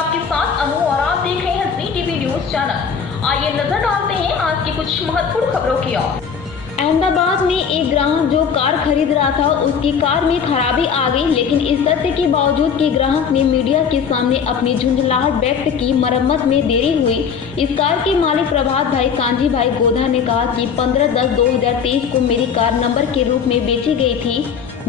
आपके साथ अनु और आप देख रहे हैं जी टीवी न्यूज चैनल। आइए नजर डालते हैं आज की कुछ महत्वपूर्ण खबरों की ओर। अहमदाबाद में एक ग्राहक जो कार खरीद रहा था, उसकी कार में खराबी आ गई, लेकिन इस तथ्य के बावजूद कि ग्राहक ने मीडिया के सामने अपनी झुंझलाहट व्यक्त की, मरम्मत में देरी हुई। इस कार के मालिक प्रभात भाई कांजी भाई गोधा ने कहा कि 15/10/2023 को मेरी कार नंबर के रूप में बेची गई थी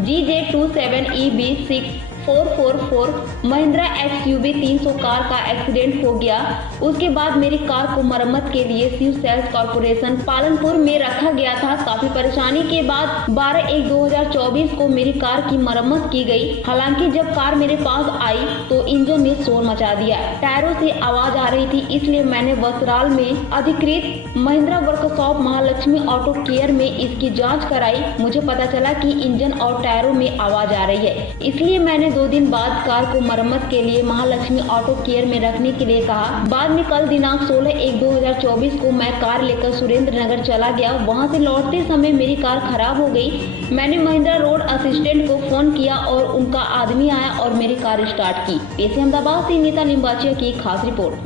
GJ27EB6444 महिंद्रा XUV 300 कार का एक्सीडेंट हो गया। उसके बाद मेरी कार को मरम्मत के लिए शिव सेल्स कॉर्पोरेशन पालनपुर में रखा गया था। काफी परेशानी के बाद 12/1/2024 को मेरी कार की मरम्मत की गई। हालांकि जब कार मेरे पास आई तो इंजन ने शोर मचा दिया, टायरों से आवाज आ रही थी, इसलिए मैंने वसराल में अधिकृत Mahindra workshop Mahalakshmi auto care में इसकी जाँच कराई। मुझे पता चला कि इंजन और टायरों में आवाज आ रही है, इसलिए मैंने 2 दिन बाद कार को मरम्मत के लिए महालक्ष्मी ऑटो केयर में रखने के लिए कहा। बाद में कल दिनांक 16/1/2024 को मैं कार लेकर सुरेंद्र नगर चला गया। वहां से लौटते समय मेरी कार खराब हो गई। मैंने महिंद्रा रोड असिस्टेंट को फोन किया और उनका आदमी आया और मेरी कार स्टार्ट की। पेश अहमदाबाद से नीता लिंबाचिया की खास रिपोर्ट।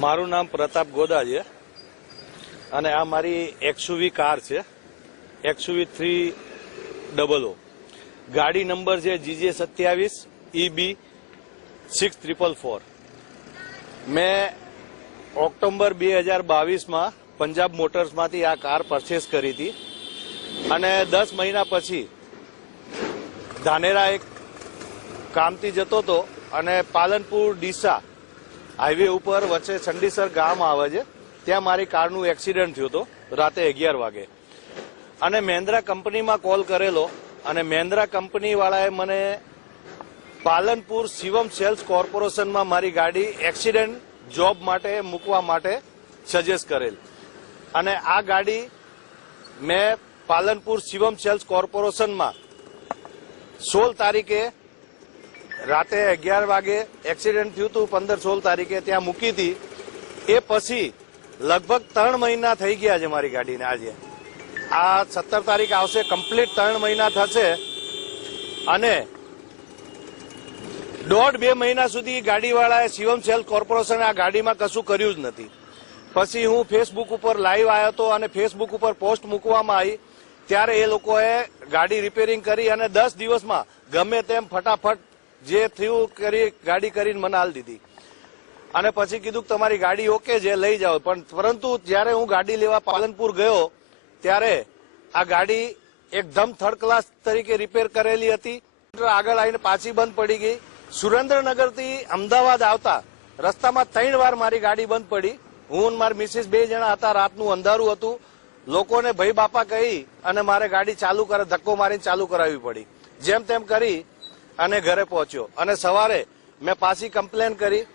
मारू नाम प्रताप गोदा है અને આ મારી XUV કાર છે, XUV 300। ગાડી નંબર છે GJ27EB6444। મેં ઓક્ટોબર 2022માં પંજાબ મોટર્સમાંથી આ કાર પરચેસ કરી હતી અને 10 મહિના પછી ધાનેરા એક કામથી જતો હતો અને પાલનપુર ડીસા હાઈવે ઉપર વચ્ચે ચંડીસર ગામ આવે છે, ત્યાં મારી કારનું એક્સિડન્ટ થયું હતું રાતે 11 વાગે અને મહિન્દ્રા કંપનીમાં કોલ કરેલો અને મહિન્દ્રા કંપની વાળાએ મને પાલનપુર શિવમ સેલ્સ કોર્પોરેશનમાં મારી ગાડી એક્સિડન્ટ જોબ માટે મૂકવા માટે સજેસ્ટ કરેલ અને આ ગાડી મેં પાલનપુર શિવમ સેલ્સ કોર્પોરેશનમાં 16 તારીખે રાતે 11 વાગે એક્સિડન્ટ થયું હતું, 15-16 તારીખે ત્યાં મૂકી હતી। એ પછી લગભગ 3 મહિના થઈ ગયા છે મારી ગાડીને। આજે આ 17 તારીખ આવશે, કમ્પ્લીટ 3 મહિના થશે અને 1.5-2 મહિના સુધી ગાડીવાળાએ શિવમ સેલ્સ કોર્પોરેશને આ ગાડીમાં કશું કર્યું જ નથી। પછી હું ફેસબુક ઉપર લાઈવ આવ્યો હતો અને ફેસબુક ઉપર પોસ્ટ મૂકવામાં આવી ત્યારે એ લોકોએ ગાડી રિપેરિંગ કરી અને 10 દિવસમાં ગમે તેમ ફટાફટ જે થયું કરી ગાડી કરીને મને આલી દીધી અને પછી કીધું કે તમારી ગાડી ઓકે છે, લઈ જાઓ। પણ પરંતુ જ્યારે હું ગાડી લેવા પાલનપુર ગયો ત્યારે આ ગાડી એકદમ થર્ડ ક્લાસ તરીકે રિપેર કરેલી હતી। આગળ આવીને પાછી બંધ પડી ગઈ। સુરેન્દ્રનગરથી અમદાવાદ આવતા રસ્તામાં 3 વાર મારી ગાડી બંધ પડી। હું મારી મિસિસ 2 જણા હતા, રાતનું અંધારું હતું, લોકોને ભઈ બાપા કહી અને મારે ગાડી ચાલુ કરે ધક્કો મારીને ચાલુ કરાવવી પડી। જેમ તેમ કરી અને ઘરે પહોંચ્યો અને સવારે મેં પાછી કમ્પ્લેન કરી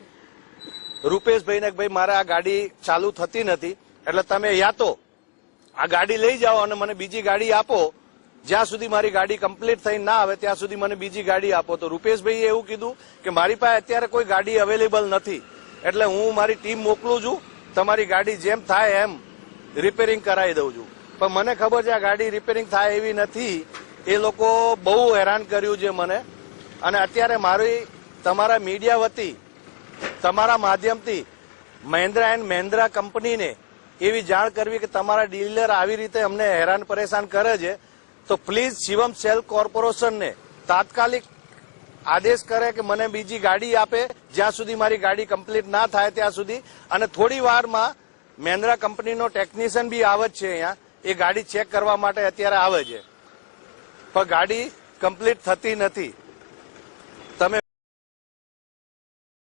રૂપેશભાઈને કે ભાઈ મારે આ ગાડી ચાલુ થતી નથી, એટલે તમે યા તો આ ગાડી લઈ જાઓ અને મને બીજી ગાડી આપો, જ્યાં સુધી મારી ગાડી કમ્પ્લીટ થઈ ના આવે ત્યાં સુધી મને બીજી ગાડી આપો। તો રૂપેશભાઈએ એવું કીધું કે મારી પાસે અત્યારે કોઈ ગાડી અવેલેબલ નથી, એટલે હું મારી ટીમ મોકલું છું, તમારી ગાડી જેમ થાય એમ રિપેરિંગ કરાવી દઉં છું। પણ મને ખબર છે આ ગાડી રિપેરિંગ થાય એવી નથી। એ લોકો બહુ હેરાન કર્યું છે મને અને અત્યારે મારી તમારા મીડિયા વતી તમારા માધ્યમથી મહિન્દ્રા એન્ડ મહિન્દ્રા કંપનીને એવી જાણ કરવી કે તમારા ડીલર આવી રીતે અમને હેરાન પરેશાન કરે છે, તો પ્લીઝ શિવમ સેલ કોર્પોરેશનને તાત્કાલિક આદેશ કરે કે મને બીજી ગાડી આપે, જ્યાં સુધી મારી ગાડી કમ્પ્લીટ ના થાય ત્યાં સુધી। અને થોડી વારમાં મહિન્દ્રા કંપનીનો ટેકનિશિયન બી આવે છે અહીંયા, એ ગાડી ચેક કરવા માટે અત્યારે આવે છે, પણ ગાડી કમ્પ્લીટ થતી નથી।